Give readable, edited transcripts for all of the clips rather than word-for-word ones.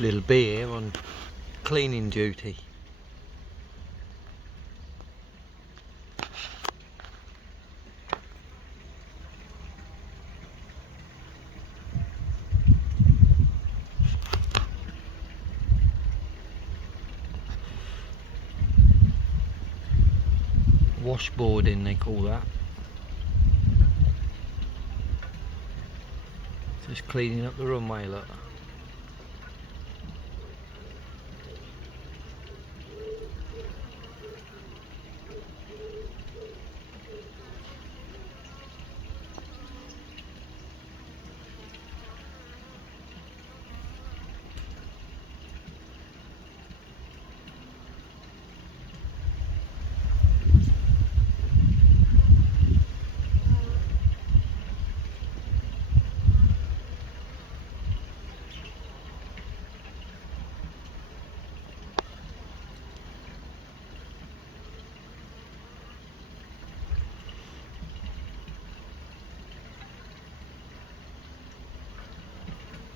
Little bee here on cleaning duty. Washboarding they call that. Just cleaning up the runway, look.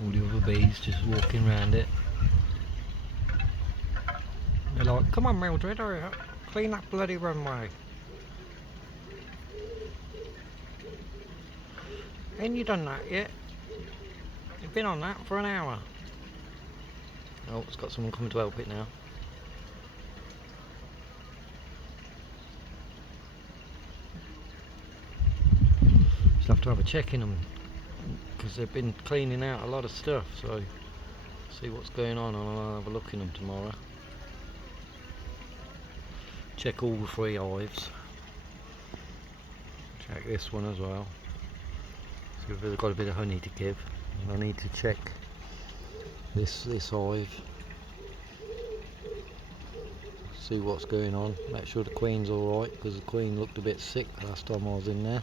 All the other bees just walking around it. They're like, come on Mildred, hurry up, clean that bloody runway. Ain't you done that yet? You've been on that for an hour. Oh, it's got someone coming to help it now. Just have to have a check in them, because they've been cleaning out a lot of stuff, so see what's going on and I'll have a look in them tomorrow. Check all the 3 hives. Check this one as well. See if they've got a bit of honey to give. And I need to check this hive. See what's going on. Make sure the queen's alright, because the queen looked a bit sick last time I was in there.